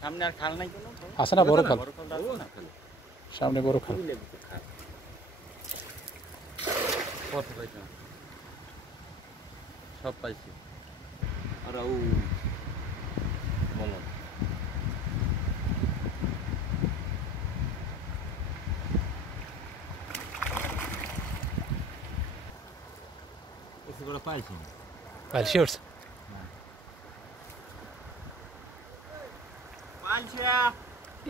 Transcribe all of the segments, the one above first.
সামনে আর খাল নাই কোনো আছে না বড় খাল সামনে বড় খাল কত পাইছো সব পাইছি আর ও বলো এসে করে পাইছি পাইছি ওর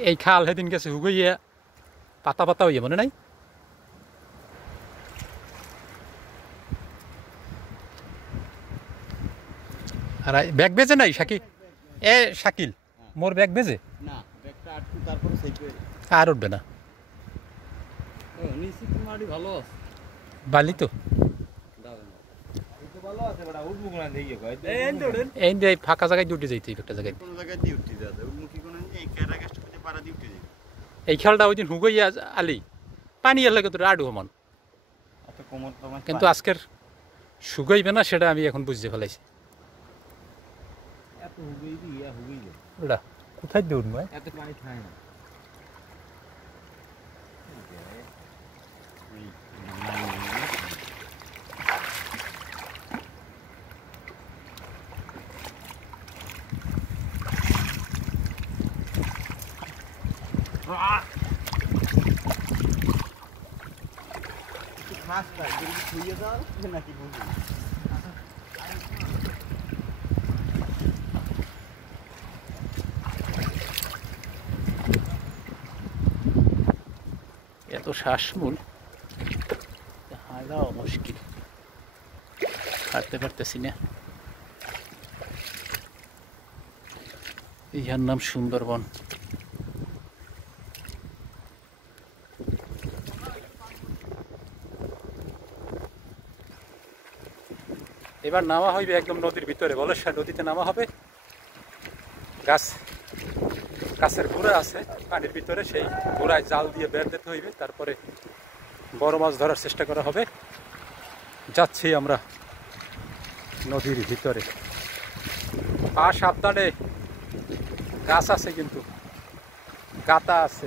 এই খাল সেদিন গেছে হুগইয়া পাতা পাতা হইয়া মনে নাই আর ব্যাগ বেজে নাই শাকিল এ শাকিল মোর ব্যাগ বেজে না ব্যাগটা আটকু তারপরে সেই করে আর উঠবে না নিচে তো মাটি ভালো আছে বালি তো ভালো আছে বড় উঠবো কোন দিকে কই এই যে ফাঁকা জায়গায় ডিউটি যাইতে একটা জায়গায় কোন জায়গায় ডিউটি দেয়া যায় উঠবো কি কোন এই ক্যারা গাছটা পেতে পারা ডিউটি যাবে এই খেলটা ওই দিন হুগইয়া আলি পানি এর লাগে তো আডু হমান এত কোমর তোমার কিন্তু আজকের শুকাইবে না সেটা আমি এখন বুঝতে ফেলাইছি এত হুগই দিয়া হুগই যায় ওটা কোথায় দৌড় নয় এত পানি খায় না মাছ পাই যদি ছুঁয়ে দাও নাকি বুঝি এত শ্বাসমূল হাঁটাও মুশকিল হাঁটতে পারতেছি না ইহার নাম সুন্দরবন এবার নামা হইবে একদম নদীর ভিতরে বলেশ্বর নদীতে নামা হবে গাছের গোড়া আছে পানির ভিতরে সেই গোড়ায় জাল দিয়ে বের দিতে হইবে তারপরে বড় মাছ ধরার চেষ্টা করা হবে যাচ্ছি আমরা নদীর ভিতরে পা সাবধানে গাছ আছে কিন্তু গাতা আছে